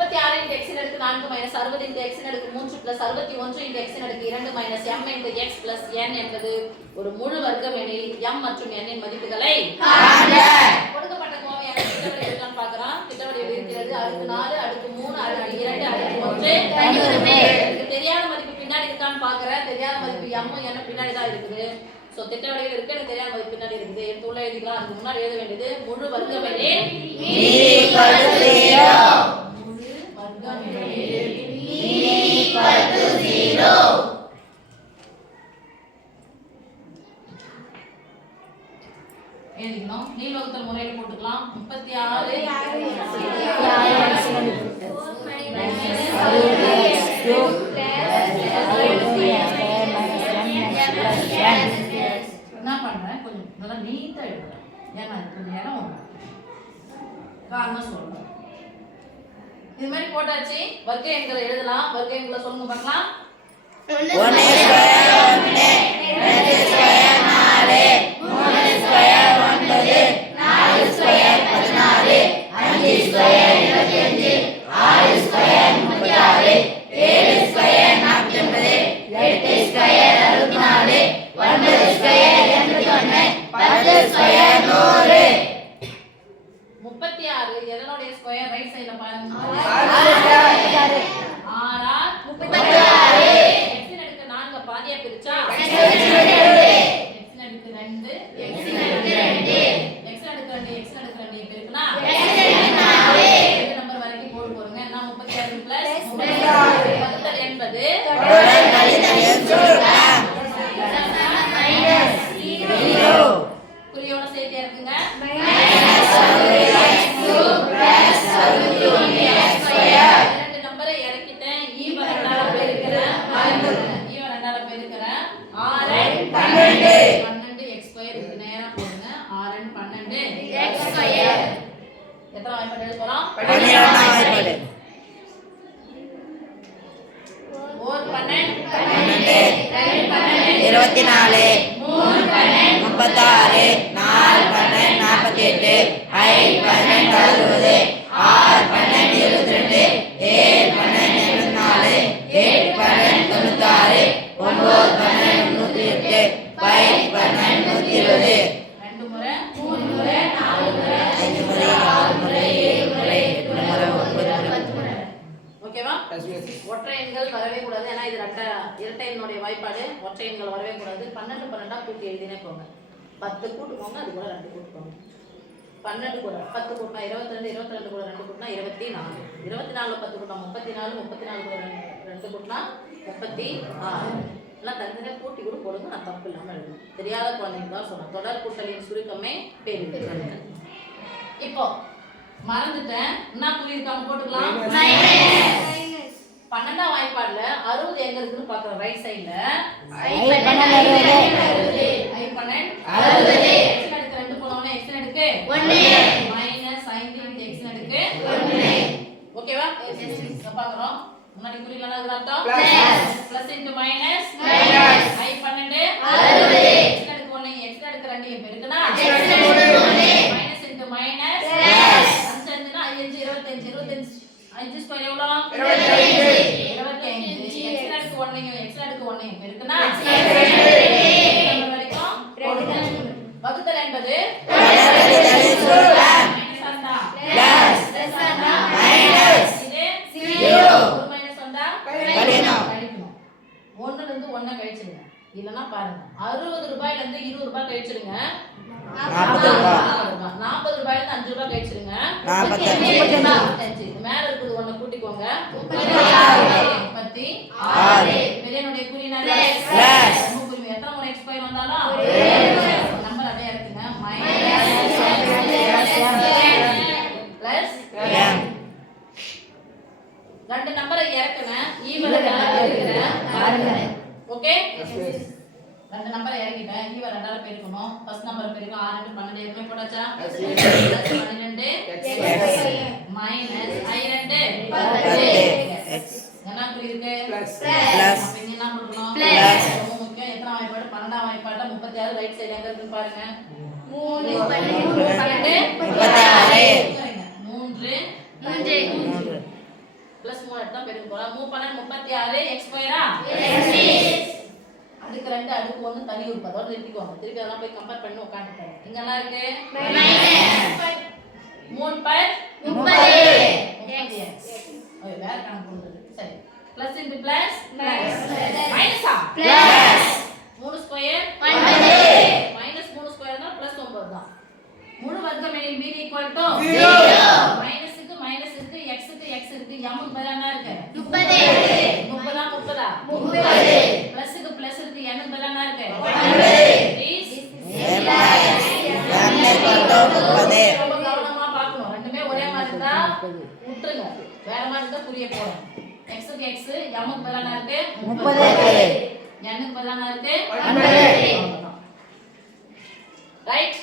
முப்பத்தி ஆறு இன்டு எக்ஸின் அடுக்கு நான்கு மைனஸ் அறுபது இன்டு எக்ஸின் அடுக்கு மூன்று பிளஸ் அறுபத்தி ஒன்று இன்டு எக்ஸின் அடுக்கு இரண்டு minus M into X plus N என்பது ஒரு முழு வர்க்கம் எனில் எம் மற்றும் n இன் மதிப்புகளை கொடுக்கப்பட்ட கோவையான திட்டவடி இருக்கான்னு பார்க்கறோம் திட்டவடி இருக்கிறது? அடுக்கு நாலு அடுக்கு மூணு அடுக்கு இரண்டு அடுக்கு ஒன்று. எனக்கு தெரியாத மதிப்பு பின்னாடி இருக்கான்னு பார்க்கறேன். தெரியாத மதிப்பு எம் என்ன பின்னாடி தான் இருக்குது. ஸோ திட்ட வடிவில் இருக்கு. எனக்கு தெரியாத மதிப்பு பின்னாடி இருக்குது. எடுத்து உள்ள எழுதிக்கலாம். அதுக்கு முன்னாடி எழுத வேண்டியது முழு வர்க்கம் நல்லா எழுதுறேன் ஏன்னா இது காரணம் இது மாதிரி போட்டாச்சு. வர்க்க எண்களை எழுதலாம். வர்க்க எண்களை சொல்லுங்க பார்க்கலாம். எதனுடைய ஸ்கொயர் ரைட் சைடுல பாருங்க ஆறா எக்ஸின் அடுக்கு நான்கு பாதியா பிரிச்சா எக்ஸின் அடுக்கு ரெண்டு எக்ஸின் அடுக்கு ரெண்டு எக்ஸின் அடுக்கு ரெண்டு எக்ஸின் அடுக்கு ரெண்டு பெருக்குனா எந்த நம்பர் வரைக்கும் போட்டு போறீங்க என்ன முப்பத்தி ஆறு பிளஸ் வகுத்தல் என்பது குறியோட சேர்த்தியா இருக்குங்க இரண்டு நம்பரை இறக்கிட்டேன் ஈவ ரெண்டால பெருக்கிறேன் ஈவ ரெண்டால பெருக்கிறேன் ஆறு பன்னெண்டு பன்னெண்டு எக்ஸ் ஸ்கொயர் இதுக்கு நேரா போடுங்க ஆறு பன்னெண்டு எக்ஸ் ஸ்கொயர் பன்னெண்டு இருபத்தி நாலு ஒற்றை எண்கள் வரவே கூடாது ஏன்னா இது ரெட்ட இரட்டை எண்ணுடைய வாய்ப்பாடு. ஒற்றை எண்கள் வரவே கூடாது பன்னெண்டு பன்னெண்டா கூட்டி எழுதினே போங்க. பத்து கூட்டுக்கோங்க அது கூட ரெண்டு கூட்டுக்கோங்க. பன்னெண்டு கூட பத்து கூட்டினா இருபத்தி ரெண்டு இருபத்தி ரெண்டு கூட ரெண்டு கூட்டினா இருபத்தி நாலு இருபத்தி நாலு பத்து கூட்டினா முப்பத்தி நாலு முப்பத்தி நாலு கூட ரெண்டு ரெண்டு கூட்டினா முப்பத்தி ஆறு எல்லாம் தனித்தனியாக கூட்டி கூட போடுங்க நான் தப்பு இல்லாமல் எழுதுவேன் தெரியாத குழந்தைங்க தான் சொன்னேன் தொடர் கூட்டலின் சுருக்கமே பெரிய இப்போ மறந்துட்டேன். என்ன புரியிருக்காங்க போட்டுக்கலாம். பன்னெண்டாம் வாய்ப்பாடுல அறுபது எங்க இருக்குன்னு பாக்குறோம் ரைட் சைடுல ரெண்டு போனவனே எக்ஸ் எடுக்கு மைனஸ் ஐந்து இன்டு எக்ஸ் எடுக்கு ஓகேவா பாக்குறோம் முன்னாடி குறியில அர்த்தம்? பிளஸ் இன்டு மைனஸ் ஐ பன்னெண்டு. எக்ஸ் எடுக்கு ஒண்ணு எக்ஸ் எடுக்கு ரெண்டு பெருக்குனா மைனஸ் இன்டு மைனஸ் அஞ்சு அஞ்சுனா அஞ்சு இருபத்தஞ்சு இருபத்தஞ்சு அஞ்சு ஸ்கொயர் எவ்வளோ? இருபத்தஞ்சு எக்ஸ் அடுக்கு ஒன்னையும் எக்ஸ் அடுக்கு ஒன்னையும் பெருக்குனா வரைக்கும்? வகுத்தல் என்பது? ஒண்ணை கழிச்சிடுங்க இல்லைன்னா பாருங்க. அறுபது ரூபாயில இருந்து இருபது ரூபாய் கழிச்சிடுங்க நாற்பது ரூபாய். நாற்பது ரூபாயில இருந்து அஞ்சு ரூபாய் இது மேல கூட்டிக்கோங்க. முப்பத்தி ஆறு. பெரியனுடைய குறியினால எத்தனை முறை எக்ஸ்பயர் வந்தாலும் நம்பர் அதே இருக்குங்க. பிளஸ் ரெண்டு நம்பரை இறக்குனேன் ஈவன் ஓகே ரெண்டு நம்பரை இறக்கிட்டேன். ஈவ ரெண்டால பெருக்கணும் ஃபர்ஸ்ட் நம்பர் பெருக்கும் ஆறு ரெண்டு பன்னெண்டு எதுவுமே போட்டாச்சா? பன்னிரெண்டு. மைனஸ் ஐ ரெண்டு பத்து. எக்ஸ் என்ன புரியுது? Plus. அப்ப இங்க என்ன Plus. ரொம்ப முக்கியம்? எத்தனை வாய்ப்பாடு? பன்னெண்டாம் வாய்ப்பாடுல முப்பத்தி ஆறு ரைட் சைடு எங்க இருக்குன்னு பாருங்க. மூணு. பன்னெண்டு முப்பத்தி ஆறு. மூன்று. மூன்று. எடுத்து தான் பெருக்க போறோம் மூணு பன்னெண்டு முப்பத்தி ஆறு எக்ஸ் ஸ்கொயரா அடுக்கு ரெண்டு அடுக்கு ஒன்று தனி உறுப்பு அதோட நிறுத்திக்கோங்க. திருப்பி அதெல்லாம் போய் கம்பேர் பண்ணி உட்காந்துக்கோங்க இங்கெல்லாம் இருக்கு? மூணு. முப்பது எக்ஸ் வேற கணக்கு கொடுக்குது சரி பிளஸ் பிளஸ். மைனஸா Plus. மூணு ஸ்கொயர் ஒன்பது. மைனஸ் மூணு ஸ்கொயர்னா பிளஸ் ஒன்பது தான். முழு வர்க்கம் எனில் மீதி ஈக்குவல் டு. மைனஸுக்கு மைனஸ் இருக்கு எக்ஸுக்கு எக்ஸ் இருக்கு. எம்முக்கு பதிலா என்ன இருக்கு? முப்பது. முப்பதா முப்பதா? முப்பது. பிளஸுக்கு பிளஸ் இருக்கு. எண்ணுக்கு பதிலா என்ன இருக்கு. ரொம்ப கவனமா பார்க்கணும். ரெண்டுமே ஒரே மாதிரி இருந்தா விட்டுருங்க. வேற மாதிரி இருந்தா புரிய போறோம். எக்ஸுக்கு எக்ஸ் எம்முக்கு பதிலா என்ன இருக்கு முப்பது. எண்ணுக்கு பதிலா என்ன இருக்கு ஒன்பது. ரைட்.